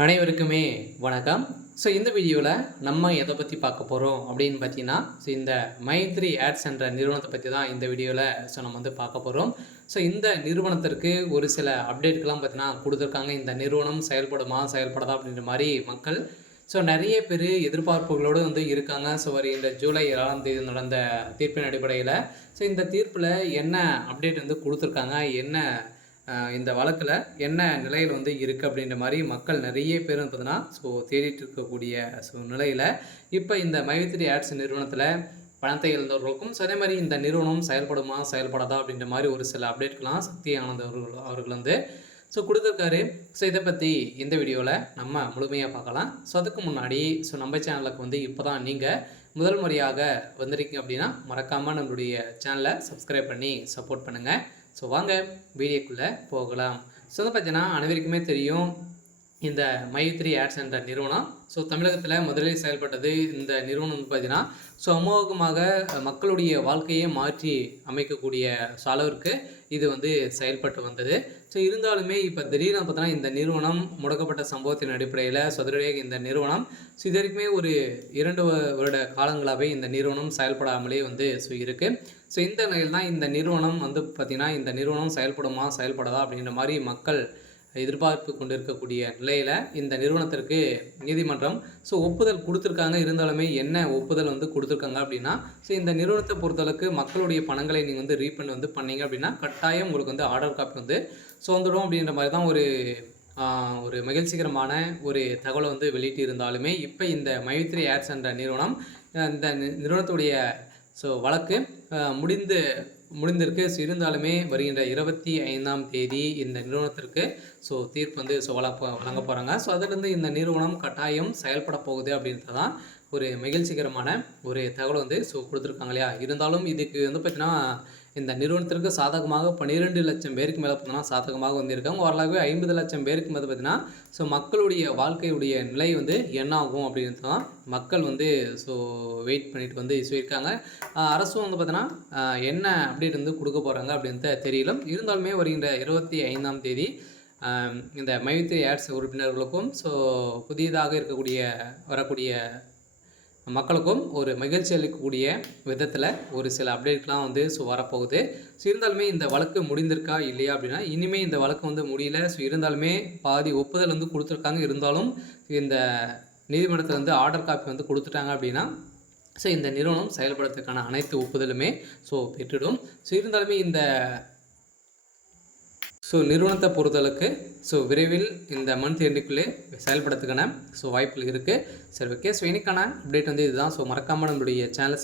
அனைவருக்குமே வணக்கம். இந்த வீடியோவில் நம்ம எதை பற்றி பார்க்க போகிறோம் அப்படின்னு பார்த்தீங்கன்னா, இந்த மைத்ரி ஆட்ஸ் என்ற நிறுவனத்தை பற்றி தான் இந்த வீடியோவில் நம்ம பார்க்க போகிறோம். இந்த நிறுவனத்திற்கு ஒரு சில அப்டேட்கள்லாம் பார்த்தீங்கன்னா கொடுத்துருக்காங்க. இந்த நிறுவனம் செயல்படுமா செயல்படாதா அப்படின்ற மாதிரி மக்கள் நிறைய பேர் எதிர்பார்ப்புகளோடு இருக்காங்க. வருகின்ற ஜூலை 7ஆம் தேதி நடந்த தீர்ப்பின் அடிப்படையில் இந்த தீர்ப்பில் என்ன அப்டேட் கொடுத்துருக்காங்க, என்ன இந்த வழக்கில் என்ன நிலையில் இருக்குது அப்படின்ற மாதிரி மக்கள் நிறைய பேர் பார்த்தீங்கன்னா தேடிட்டு இருக்கக்கூடிய நிலையில் இப்போ இந்த மைத்ரி ஆட்ஸ் நிறுவனத்தில் பணத்தை இழந்தவர்களுக்கும் அதே மாதிரி இந்த நிறுவனம் செயல்படுமா செயல்படாதா அப்படின்ற மாதிரி ஒரு சில அப்டேட்கள்லாம் சக்தி ஆனந்த் அவர்கள் கொடுத்துருக்காரு. இதை பற்றி இந்த வீடியோவில் நம்ம முழுமையாக பார்க்கலாம். அதுக்கு முன்னாடி நம்ம சேனலுக்கு இப்போ தான் நீங்கள் முதல் முறையாக வந்திருக்கீங்க அப்படின்னா மறக்காமல் நம்மளுடைய சேனலை சப்ஸ்கிரைப் பண்ணி சப்போர்ட் பண்ணுங்கள். வாங்க வீடியோக்குள்ளே போகலாம். பார்த்தீங்கன்னா அனைவருக்குமே தெரியும் இந்த மைத்ரி ஆட்ஸ் என்ற நிறுவனம் தமிழகத்தில் முதலில் செயல்பட்டது. இந்த நிறுவனம் பார்த்தீங்கன்னா அமோகமாக மக்களுடைய வாழ்க்கையை மாற்றி அமைக்கக்கூடிய அளவிற்கு இது செயல்பட்டு வந்தது. இருந்தாலுமே இப்போ திடீர்னு பார்த்தோன்னா இந்த நிறுவனம் முடக்கப்பட்ட சம்பவத்தின் அடிப்படையில் சதுரடியாக இந்த நிறுவனம் இது வரைக்குமே ஒரு 2 வருட காலங்களாகவே இந்த நிறுவனம் செயல்படாமலே இருக்குது. இந்த நிலையில் தான் இந்த நிறுவனம் பார்த்திங்கன்னா இந்த நிறுவனம் செயல்படுமா செயல்படாதா அப்படின்ற மாதிரி மக்கள் எதிர்பார்ப்பு கொண்டிருக்கக்கூடிய நிலையில் இந்த நிறுவனத்திற்கு நீதிமன்றம் ஒப்புதல் கொடுத்துருக்காங்க. இருந்தாலுமே என்ன ஒப்புதல் கொடுத்துருக்காங்க அப்படின்னா இந்த நிறுவனத்தை பொறுத்தளவுக்கு மக்களுடைய பணங்களை நீங்கள் ரீஃபண்ட் பண்ணீங்க அப்படின்னா கட்டாயம் உங்களுக்கு ஆர்டர் காப்பி வந்துடும் அப்படின்ற மாதிரி தான் ஒரு மகிழ்ச்சிகரமான ஒரு தகவலை வெளியிட்டு இருந்தாலுமே இப்போ இந்த மைத்ரி ஆட்ஸ் என்ற நிறுவனம் இந்த நிறுவனத்துடைய வழக்கு முடிந்திருக்கு. இருந்தாலுமே வருகின்ற 25ஆம் தேதி இந்த நிறுவனத்திற்கு தீர்ப்பு வழங்க போகிறாங்க. அதிலிருந்து இந்த நிறுவனம் கட்டாயம் செயல்பட போகுது அப்படின்றது தான் ஒரு மகிழ்ச்சிகரமான ஒரு தகவல் கொடுத்துருக்காங்க இல்லையா. இருந்தாலும் இதுக்கு பார்த்திங்கன்னா இந்த நிறுவனத்திற்கு சாதகமாக 12 லட்சம் பேருக்கு மேலே பார்த்தீங்கன்னா சாதகமாக இருக்காங்க. ஓரளவு 50 லட்சம் பேருக்கு மேலே பார்த்தீங்கன்னா மக்களுடைய வாழ்க்கையுடைய நிலை என்ன ஆகும் அப்படின்றது தான் மக்கள் வெயிட் பண்ணிட்டு சொல்லியிருக்காங்க. அரசும் பார்த்தீங்கன்னா என்ன அப்டேட் கொடுக்க போகிறாங்க அப்படின்றது தெரியல. இருந்தாலுமே வருகின்ற 25ஆம் தேதி இந்த மைத்ரி ஆட்ஸ் உறுப்பினர்களுக்கும் புதியதாக வரக்கூடிய மக்களுக்கும் ஒரு மகிழ்ச்சி அளிக்கக்கூடிய விதத்தில் ஒரு சில அப்டேட்லாம் வரப்போகுது. இருந்தாலுமே இந்த வழக்கு முடிந்திருக்கா இல்லையா அப்படின்னா இனிமேல் இந்த வழக்கு முடியல. இருந்தாலுமே பாதி ஒப்புதல் கொடுத்துருக்காங்க. இருந்தாலும் இந்த நீதிமன்றத்தில் ஆர்டர் காப்பி கொடுத்துட்டாங்க அப்படின்னா இந்த நிறுவனம் செயல்படுறதுக்கான அனைத்து ஒப்புதலுமே பெற்றுடும். இருந்தாலுமே இந்த நிறுவனத்தை பொறுத்தளவுக்கு விரைவில் இந்த மந்த் எண்டுக்குள்ளே செயல்படுறதுக்கான வாய்ப்புகள் இருக்குது. ஓகே. இன்னைக்கான அப்டேட் இதுதான். மறக்காமல் நம்மளுடைய சேனல்